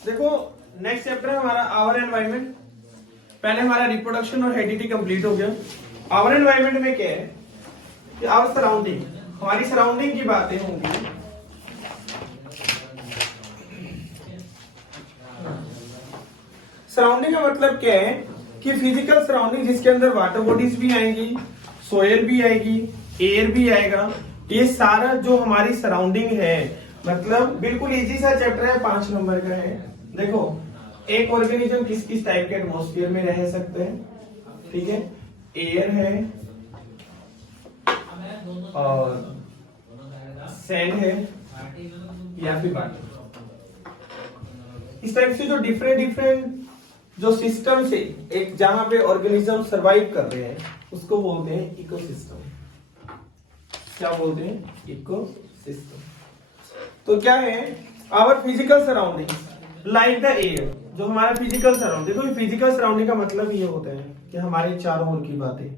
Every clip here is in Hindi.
देखो नेक्स्ट चैप्टर है हमारा आवर एनवायरनमेंट। पहले हमारा रिप्रोडक्शन और हेरिडिटी कंप्लीट हो गया। आवर एनवायरनमेंट में क्या है कि आवर सराउंडिंग, हमारी सराउंडिंग की बातें होंगी। सराउंडिंग का मतलब क्या है कि फिजिकल सराउंडिंग जिसके अंदर वाटर बॉडीज भी आएंगी, सोयल भी आएगी, एयर भी आएगा। ये सारा जो हमारी सराउंडिंग है, मतलब बिल्कुल इजी सा चैप्टर है, 5 नंबर का है। देखो एक ऑर्गेनिज्म किस किस टाइप के एटमॉस्फेयर में रह सकते हैं, ठीक है, एयर है और सैंड है या फिर वाटर। इस टाइप से जो डिफरेंट जो सिस्टम से एक जहां पे ऑर्गेनिज्म सरवाइव कर रहे हैं उसको बोलते हैं इकोसिस्टम। क्या बोलते हैं? इकोसिस्टम। तो क्या है our physical surrounding like the air, जो हमारा फिजिकल सराउंडिंग। देखो फिजिकल सराउंडिंग का मतलब ये होता है कि हमारे चारों ओर की बातें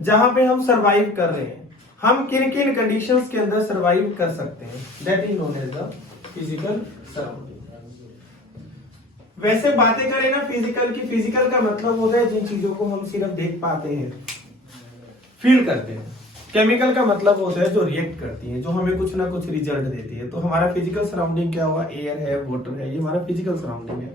जहां पे हम सरवाइव कर रहे हैं, हम किन किन कंडीशंस के अंदर सरवाइव कर सकते हैं, that is known as the physical surrounding. वैसे बातें करें ना फिजिकल की, फिजिकल का मतलब होता है जिन चीजों को हम सिर्फ देख पाते हैं, फील करते हैं। केमिकल का मतलब होता है जो रिएक्ट करती है, जो हमें कुछ ना कुछ रिजल्ट देती है। तो हमारा फिजिकल सराउंडिंग क्या हुआ? एयर है, वाटर है, ये हमारा फिजिकल सराउंडिंग है।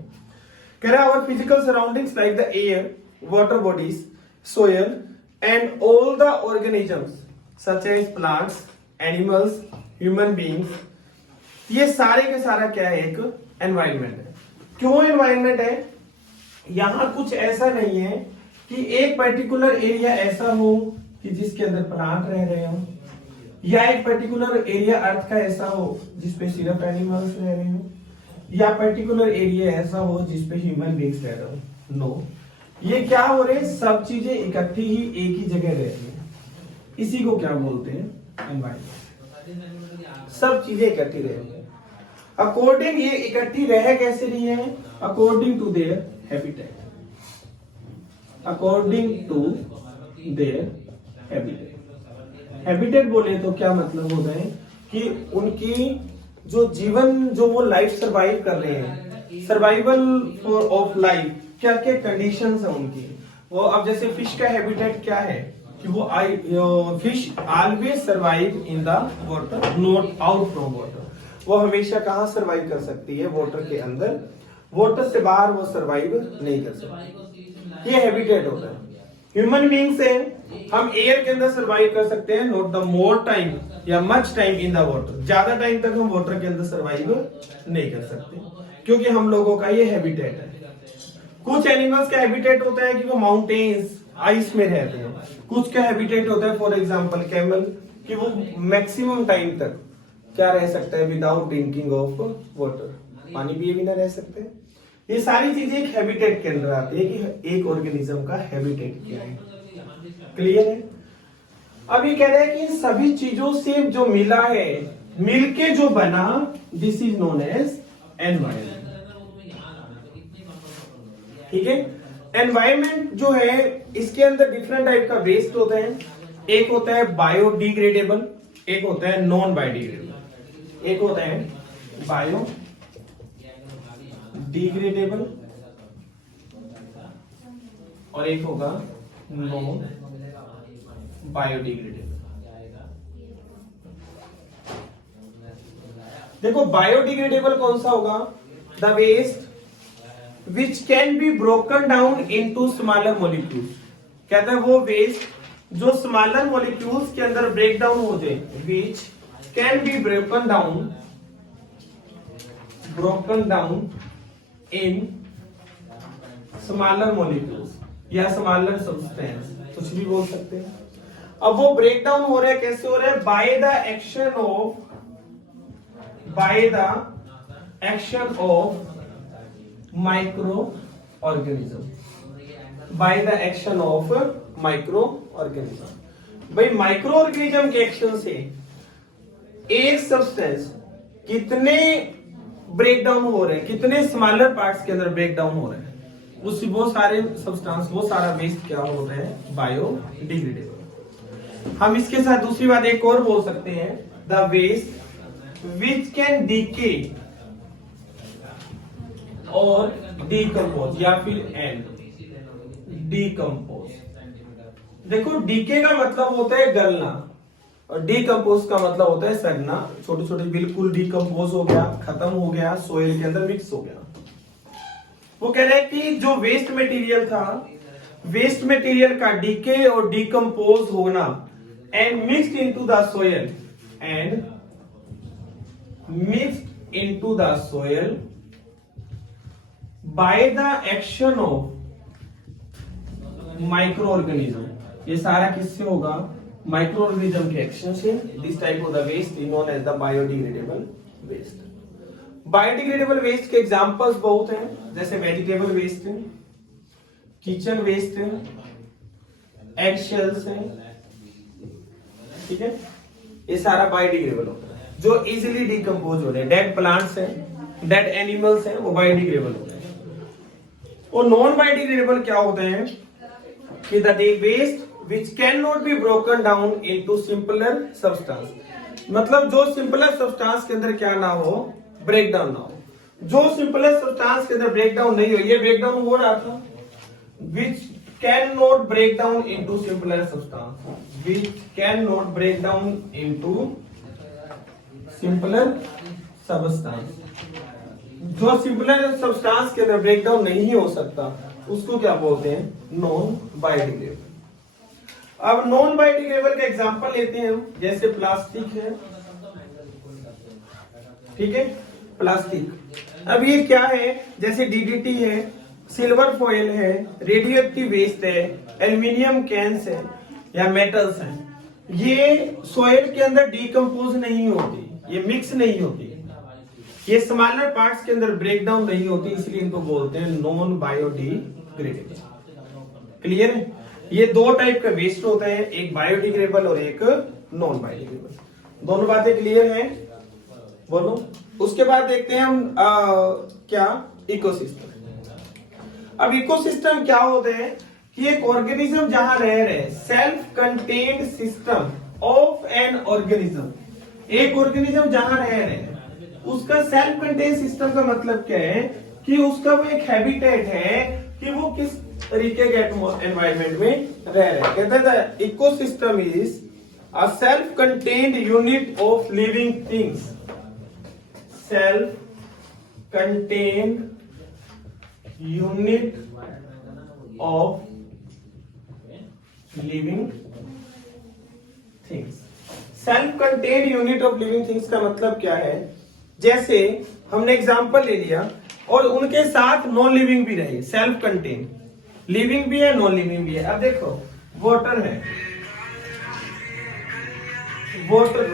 कह रहा है our physical surroundings like the air, water bodies, soil and all the organisms such as plants, animals, human beings, ये सारे के सारा क्या है? एक एनवायरनमेंट है। क्यों एनवायरनमेंट है? यहां कुछ ऐसा नहीं है कि एक पर्टिकुलर एरिया ऐसा हो कि जिसके अंदर प्लांट रह रहे हो, या एक पर्टिकुलर एरिया अर्थ का ऐसा हो जिसपे सिर्फ एनिमल्स रह रहे हो, या पर्टिकुलर एरिया ऐसा हो जिसपे ह्यूमन बीइंग्स रह रहे हो। नो, ये क्या हो रहे? सब चीजें इकट्ठी ही एक ही जगह रह रही है। इसी को क्या बोलते हैं? एनवायरनमेंट। सब चीजें इकट्ठी रह रही है। अकॉर्डिंग ये इकट्ठी रह कैसे रही है? According to their habitat. According to their habitat. Habitat बोले तो क्या मतलब होता है कि उनकी जो जीवन, जो वो लाइफ सरवाइव कर रहे हैं, सर्वाइवल फॉर ऑफ लाइफ, क्या क्या कंडीशंस है उनकी। वो अब जैसे फिश का हैबिटेट क्या है कि वो fish always survive in the water, not out from water. वो हमेशा कहां सरवाइव कर सकती है? वाटर के अंदर। वाटर से बाहर वो सरवाइव नहीं कर सकती। ये हैबिटेट होता है। ह्यूमन बीइंग से हम एयर के अंदर सरवाइव कर सकते हैं, नॉट द मोर टाइम या much time in the water. ज्यादा टाइम तक हम वाटर के अंदर सरवाइव नहीं कर सकते क्योंकि हम लोगों का ये हैबिटेट है। कुछ एनिमल्स का हैबिटेट होता है कि वो माउंटेन्स, आइस में रहते हैं। कुछ का हैबिटेट होता है, फॉर एग्जांपल कैमल, कि वो मैक्सिमम टाइम तक क्या रह सकता है? विदाउट ड्रिंकिंग ऑफ वाटर, पानी पिए बिना रह सकते हैं। ये सारी चीजें एक हैबिटेट के अंदर आती है कि एक ऑर्गेनिज्म का हैबिटेट क्या है। क्लियर है? अब ये कह रहे हैं कि इन सभी चीजों से जो मिला है, मिलके जो बना, this is known as environment. ठीक है? एनवायरनमेंट जो है इसके अंदर डिफरेंट टाइप का वेस्ट होता है। एक होता है बायोडिग्रेडेबल, एक होता है नॉन बायोडिग्रेडेबल। एक होता है बायो डिग्रेडेबल और एक होगा नॉन बायोडिग्रेडेबल। देखो बायोडिग्रेडेबल कौन सा होगा? The waste which can be broken down into smaller molecules. कहता है वो वेस्ट जो स्मॉलर मॉलिक्यूल्स के अंदर ब्रेक डाउन हो जाए, विच can B broken down in smaller molecules या smaller substance, कुछ भी बोल सकते हैं। अब वो ब्रेक डाउन हो रहा है, कैसे हो रहा है? Bye the action of micro organism. Bye the action of micro organism. भाई माइक्रो ऑर्गेनिज्म के एक्शन से एक सब्सटेंस कितने ब्रेक डाउन हो रहे हैं, कितने स्मॉलर पार्ट्स के अंदर ब्रेक डाउन हो रहे हैं, वो सारे सब्सटेंस, वो सारा वेस्ट क्या हो रहे हैं? बायोडिग्रेडेबल। हम इसके साथ दूसरी बात एक और बोल सकते हैं, the waste which can decay और डीकम्पोज, या फिर एंड डीकम्पोज। देखो डीके का मतलब होता है गलना और डीकम्पोज का मतलब होता है सड़ना। छोटे छोटे बिल्कुल डीकम्पोज हो गया, खत्म हो गया, सोइल के अंदर मिक्स हो गया। वो कह रहे हैं कि जो वेस्ट मटेरियल था, वेस्ट मटेरियल का डीके और डीकम्पोज होना and mixed into the soil, and mixed into the soil by the action of micro organism. ये सारा किससे होगा? माइक्रो ऑर्गेनिज्म के एक्शन से। This type of the waste is known as the biodegradable waste. Biodegradable waste के एग्जांपल्स बहुत हैं, जैसे वेजिटेबल वेस्ट है, किचन वेस्ट है, एग शेल्स है, ठीक है। ये सारा बायोडिग्रेडेबल होता है, जो इजीली डिकम्पोज हो रहे हैं। डेड प्लांट्स हैं, डेड एनिमल्स हैं, वो बायोडिग्रेडेबल होते हैं। और नॉन बायोडिग्रेडेबल क्या होते हैं कि the waste which cannot be broken down into simpler substance। मतलब जो सिंपलर सब्सटेंस के अंदर क्या ना हो, ब्रेक डाउन ना हो। जो सिंपलर सब्सटेंस के अंदर ब्रेक डाउन नहीं हो, ये ब्रेक डाउन हो रहा था, which cannot break down into simpler substance, which cannot break down into simpler substance। जो सिंपलर सब्सटेंस के अंदर ब्रेक डाउन नहीं हो सकता, उसको क्या बोलते हैं? Non biodegradable. अब नॉन बायोडिग्रेडेबल का एग्जांपल लेते हैं हम, जैसे प्लास्टिक है, ठीक है, प्लास्टिक। अब ये क्या है? जैसे डीडीटी है, सिल्वर फॉयल है, रेडियोएक्टिव वेस्ट है, एल्यूमिनियम कैंस है या मेटल्स है। ये सॉइल के अंदर डीकम्पोज नहीं होती, ये मिक्स नहीं होती, ये स्मॉलर पार्ट्स के अंदर ब्रेक डाउन नहीं होती, इसलिए इनको बोलते हैं नॉन बायोडिग्रेडेबल। क्लियर है? ये दो टाइप का वेस्ट होता है, एक बायोडिग्रेडेबल और एक नॉन बायोडिग्रेडेबल। दोनों बातें क्लियर हैं? बोलो। उसके बाद देखते हैं हम क्या इकोसिस्टम। अब इकोसिस्टम क्या होते हैं कि एक ऑर्गेनिज्म जहां रह रहे, self contained system of an organism. एक ऑर्गेनिज्म जहां रह रहे हैं, उसका सेल्फ कंटेन्ड सिस्टम का मतलब क्या है कि उसका वो एक हैबिटेट है कि वो किस तरीके के एनवायरनमेंट में रह रहे हैं। कहते हैं ecosystem is a self contained unit of living things. Self contained unit of living things. Self contained unit of living things का मतलब क्या है? जैसे हमने एग्जांपल ले लिया और उनके साथ नॉन लिविंग भी रहे, सेल्फ कंटेन्ड। लिविंग भी है, नॉन लिविंग भी है। अब देखो वाटर है, वाटर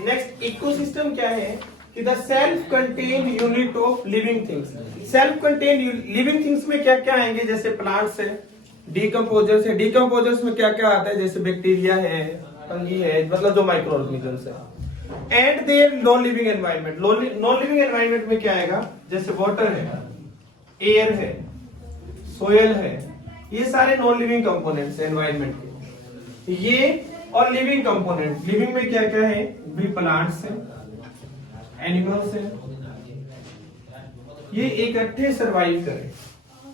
नेक्स्ट इकोसिस्टम क्या है कि the self contained unit of living things. Self contained living things में क्या क्या आएंगे? जैसे प्लांट्स है, डीकम्पोजर्स है। डीकम्पोजर्स में क्या क्या आता है? जैसे बैक्टीरिया है, फंगी है, मतलब जो माइक्रो ऑर्गेनिजम्स है। And their non living environment. Non living environment में क्या आएगा? जैसे वाटर है, एयर है, सोयल है, ये सारे नॉन लिविंग कंपोनेंट्स है एनवायरनमेंट के। ये और लिविंग कंपोनेंट, लिविंग में क्या क्या है? भी प्लांट्स है, एनिमल्स है, ये इकट्ठे सरवाइव करें,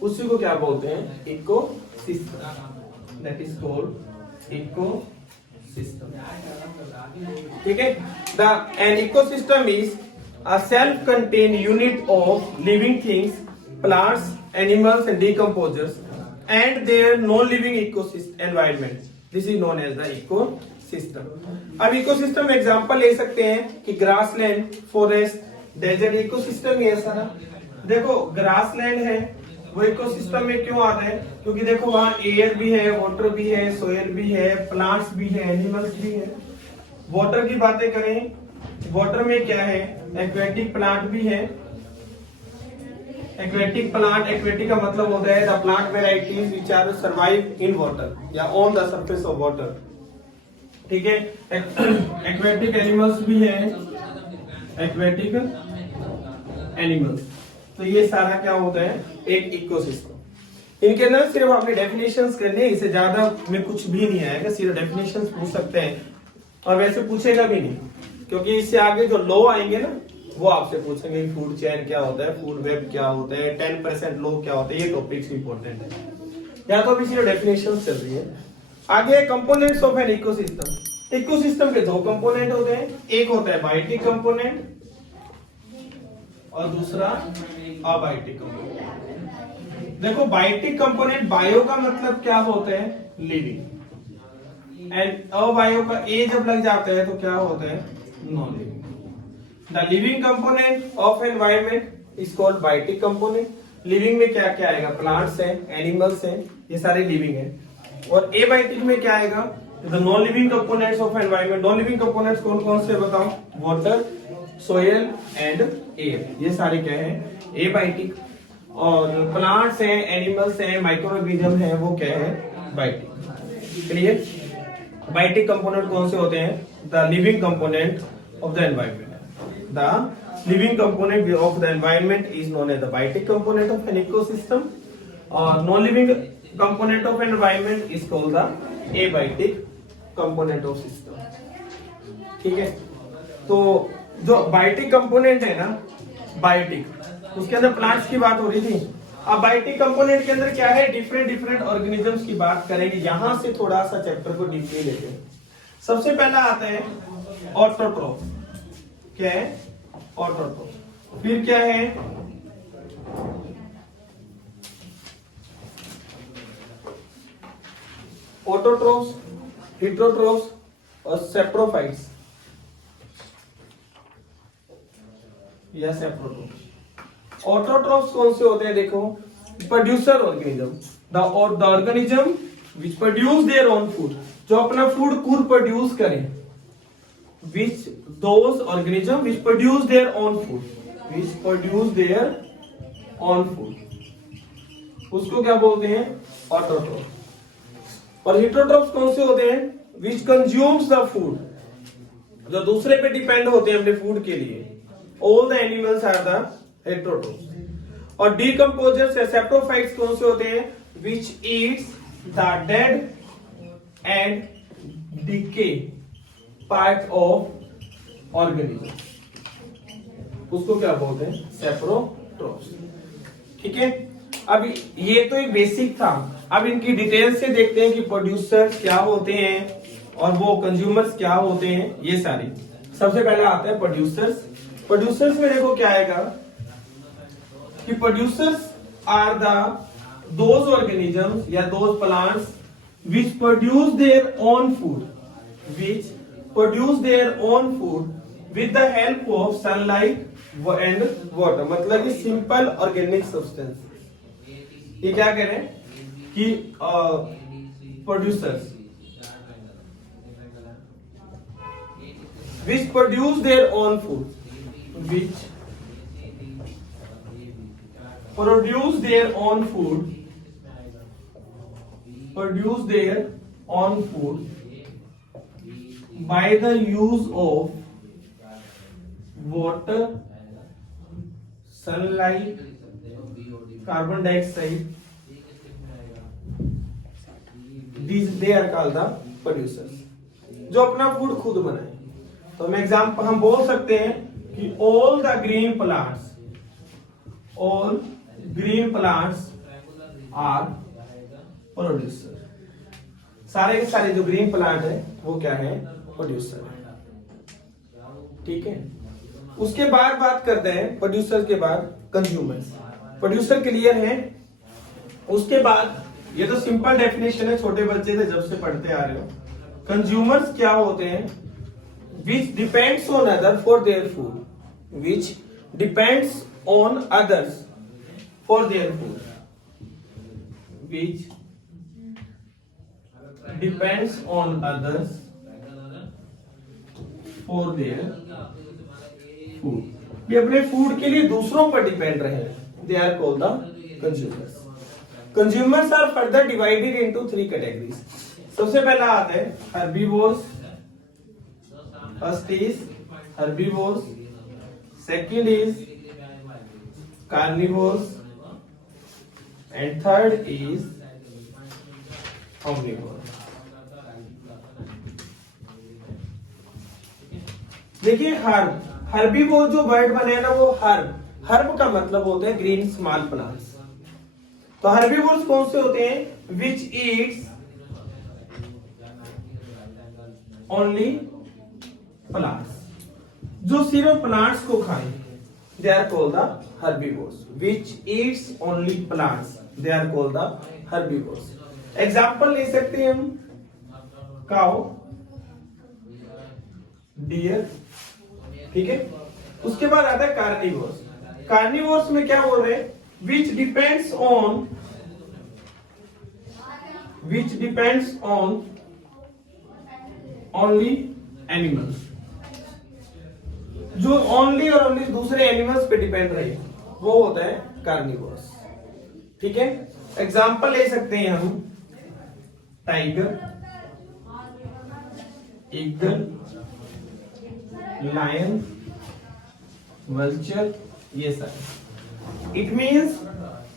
उसी को क्या बोलते हैं? Ecosystem. That is called ecosystem. ठीक है। An ecosystem is a self contained unit of living things, plants, animals and decomposers and their non-living ecosystem environment. This is known as the ecosystem. अब इकोसिस्टम एग्जांपल ले सकते हैं कि ग्रासलैंड, फॉरेस्ट, डेजर्ट इकोसिस्टम ही है सारा। देखो ग्रासलैंड है, वो इकोसिस्टम में क्यों आता है? क्योंकि देखो वहां एयर भी है, वाटर भी है, सोयल भी है, प्लांट्स भी है, एनिमल्स भी है। वाटर की बातें करें, वाटर में क्या है? एक्वेटिक प्लांट भी है। एक्वेटिक प्लांट, एक्वेटिक का मतलब होता है the plant varieties which are survive in water या on the surface of water. ठीक है। एक्वेटिक एनिमल्स भी है, एक्वेटिक एनिमल्स। तो ये सारा क्या होता है? एक इकोसिस्टम। इनके अंदर सिर्फ आपने डेफिनेशंस करने, इससे ज्यादा में कुछ भी नहीं आएगा, सिर्फ डेफिनेशंस पूछ सकते हैं और वैसे पूछेगा भी नहीं। क्योंकि इससे आगे जो लॉ आएंगे ना वो आपसे पूछेंगे फूड चेन क्या होता है, फूड वेब क्या होता है, 10% लॉ क्या होता है, ये टॉपिक्स इंपॉर्टेंट है। या तो अभी सिर्फ डेफिनेशन चल रही है। आगे components of an ecosystem. Ecosystem के दो कंपोनेंट होते हैं, एक होता है बायोटिक कंपोनेंट और दूसरा अबायोटिक कंपोनेंट। देखो बायोटिक कंपोनेंट, बायो का मतलब क्या होता है, लिविंग, एंड अबायो का ए जब लग जाता है तो क्या होता है, non living. The living component of environment is called biotic component. Living में क्या क्या आएगा, प्लांट्स हैं, एनिमल्स हैं, ये सारे लिविंग हैं। और एबायोटिक में क्या आएगा, the non living components of environment. Non living components कौन कौन से बताओ, वाटर, सोयल एंड एयर, ये सारे क्या है, एबायोटिक। और प्लांट्स हैं, एनिमल्स हैं, माइक्रो ऑर्गेनिज्म है, वो क्या है, बायोटिक। क्लियर। बायोटिक कंपोनेंट कौन से होते हैं, the living component of the environment. The living component of the environment is known as the biotic component of an ecosystem. Non-living component of an environment is called the abiotic component of system. ठीक है। तो जो बायोटिक कंपोनेंट है ना, बायोटिक, उसके अंदर प्लांट्स की बात हो रही थी। अब बायोटिक कंपोनेंट के अंदर क्या है, डिफरेंट ऑर्गेनिजम्स की बात करेंगे। यहां से थोड़ा सा चैप्टर को डीपली लेते हैं। सबसे पहला आता है ऑटोट्रोफ। क्या है, ऑटोट्रोफ। फिर क्या है, ऑटोट्रोफ्स, हेटेरोट्रोफ्स और सेप्रोफाइट्स या सेप्रोट्रोफ्स। ऑटोट्रोफ्स कौन से होते हैं, देखो, producer organism, the organism which produce their own food, जो अपना फूड खुद प्रोड्यूस करें। Which those organisms which produce their own food, उसको क्या बोलते हैं, ऑटोट्रोफ। और हेटेरोट्रोफ्स कौन से होते हैं, which consumes the food, जो दूसरे पे डिपेंड होते हैं अपने फूड के लिए। All the animals are the heterotrophs। और decomposers या saprophytes कौन से होते हैं, which eats the dead and decay part of organism, उसको क्या बोलते हैं, सेप्रोट्रोफ्स। ठीक है। अब ये तो एक बेसिक था। अब इनकी डिटेल से देखते हैं कि प्रोड्यूसर्स क्या होते हैं और वो कंज्यूमर्स क्या होते हैं, ये सारी। सबसे पहला आता है प्रोड्यूसर्स। प्रोड्यूसर्स में देखो क्या आएगा कि producers are the those organisms या those plants which produce their own food, which produce their own food with the help of sunlight and water। मतलब कि सिंपल ऑर्गेनिक सब्सटेंस। ये क्या कह रहे हैं कि producers which produce their own food, which produce their own food, by the use of water, sunlight, carbon dioxide, these they are called the producers, जो अपना फूड खुद बनाए। तो हम एग्जाम्पल हम बोल सकते हैं कि all green plants are producer। सारे के सारे जो ग्रीन प्लांट है वो क्या है, प्रोड्यूसर है। ठीक है। उसके बाद बात करते हैं प्रोड्यूसर के बाद कंज्यूमर्स। प्रोड्यूसर क्लियर है। उसके बाद ये तो सिंपल डेफिनेशन है, छोटे बच्चे थे जब से पढ़ते आ रहे हो। कंज्यूमर्स क्या होते हैं, which depends on other for their food, which depends on others for their food, which depends on others for their food. ये अपने फूड के लिए दूसरों पर डिपेंड रहे, they are called the consumers. Consumers are further divided into 3 categories. सबसे पहला आता है herbivores. First is herbivores, second is carnivores and third is omnivores। देखिए हर्ब, हर्बी वो जो वर्ड बने हैं ना वो हर्ब, हर्ब का मतलब होता है ग्रीन स्मॉल प्लांट्स। तो हर्बीवोर्स कौन से होते हैं? विच ईट्स ओनली प्लांट्स, जो सिर्फ प्लांट्स को खाएं, they are called the herbivores. Which eats only plants, they are called the herbivores. Example ले सकते हैं हम, काउ, डियर, ठीक है। उसके बाद आता है कार्निवोर्स। कार्निवोर्स में क्या बोल रहे हैं? Which depends on only animals, जो ओनली और ओनली दूसरे एनिमल्स पे डिपेंड रहे, वो होता है कार्निवोर्स, ठीक है। एग्जाम्पल ले सकते हैं हम, टाइगर, ईगल, लायन, वल्चर, ये सारे। It means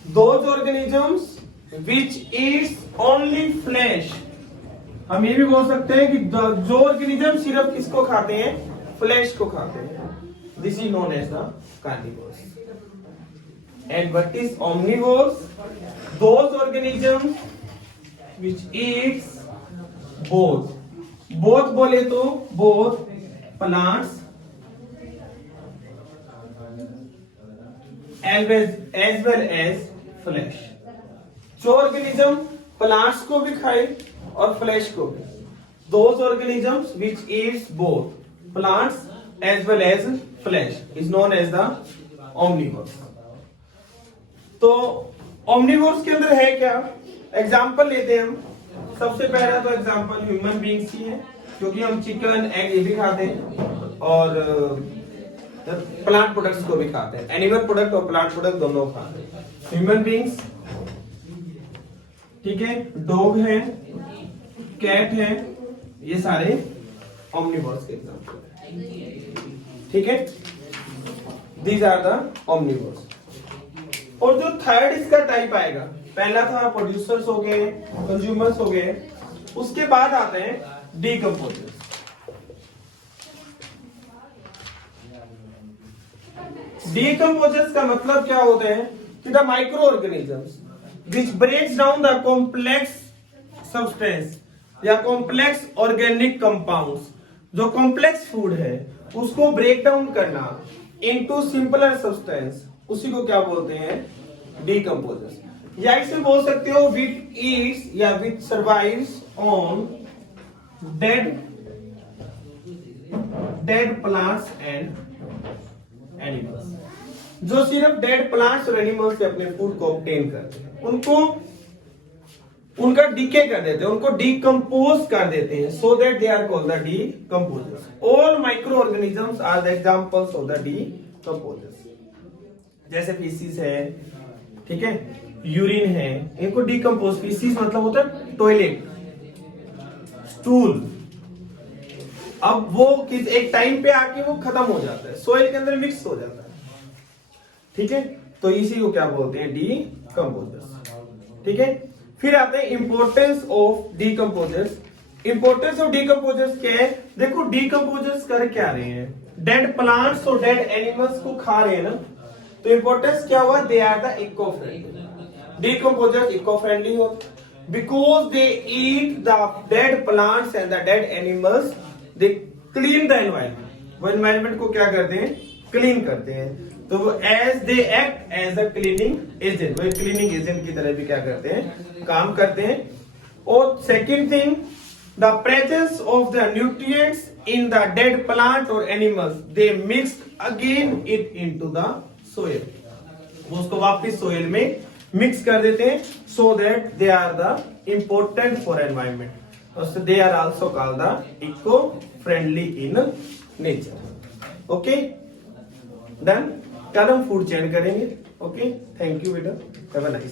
those organisms which eats only flash. हम ये भी बोल सकते हैं कि जो ऑर्गेनिज्म सिर्फ किसको खाते हैं? फ्लैश को खाते हैं। This is known as the carnivores. And what is omnivores? Those organisms which eats both, both बोले तो both plants as well as flesh। जो ऑर्गेनिज्म प्लांट्स को भी खाए और फ्लैश को भी, those organisms which eats both plants as well as flesh is known as the omnivores। तो omnivores के अंदर है क्या? एग्जाम्पल लेते हैं हम। सबसे पहला तो एग्जाम्पल ह्यूमन बींग्स ही है, क्योंकि हम चिकन, एग ये भी खाते हैं और प्लांट प्रोडक्ट्स को भी खाते हैं। एनिमल प्रोडक्ट और प्लांट प्रोडक्ट दोनों खाते हैं। ह्यूमन बींग्स, ठीक है, डॉग है, कैट है, ये सारे ओमनिवोर्स के एग्जांपल हैं, ठीक है। These are the omnivores. और जो थर्ड इसका टाइप आएगा, पहला था प्रोड्यूसर्स हो गए, कंज्यूमर्स हो गए, उसके बाद आते हैं डीकंपोजर्स। डीकंपोजर्स का मतलब क्या होता है? कि the micro organisms which breaks down the complex substance या कॉम्प्लेक्स ऑर्गेनिक कंपाउंड्स, जो कॉम्प्लेक्स फूड है उसको ब्रेक डाउन करना इनटू सिंपलर सब्सटेंस, उसी को क्या बोलते हैं? डीकंपोजर्स। या इसे बोल सकते हो विच ईट्स या which survives on dead plants and animals, जो सिर्फ डेड प्लांट्स और एनिमल्स से अपने फूड को ऑब्टेन करते हैं, उनको उनका डीके कर देते हैं, उनको डीकंपोज कर देते हैं, so that they are called the decomposers. All micro organisms are the examples of the decomposers. जैसे फीसिस है, ठीक है, यूरिन है, इनको डीकंपोज, फीसिस मतलब होता है टॉयलेट, स्टूल। अब वो किस एक टाइम पे आके वो खत्म हो जाता है, सोइल के अंदर मिक्स हो जाता है, ठीक है। तो इसी को क्या बोलते हैं? डीकंपोजर्स, ठीक है। फिर आते हैं importance of decomposers. Importance of decomposers क्या है? देखो डीकंपोजर्स कर क्या रहे हैं? डेड प्लांट्स और डेड एनिमल्स को खा रहे हैं ना, तो इंपॉर्टेंस क्या हुआ? They are the eco friendly. Decomposers eco friendly होते because they eat the dead plants and the dead animals, they clean the environment. वो एनवायरमेंट को क्या करते हैं? क्लीन करते हैं। तो as they act as a cleaning agent, वो क्लीनिंग एजेंट की तरह भी क्या करते हैं? काम करते हैं। और second thing, the presence of the nutrients in the dead plant और animals, they mix again it into the soil, वो उसको वापस सोइल में मिक्स कर देते हैं, so that they are the important for environment. They are also called the eco friendly in nature. Okay done. कल हम फूड चेंज करेंगे। ओके, थैंक यू बेटा, हैव अ नाइस डे।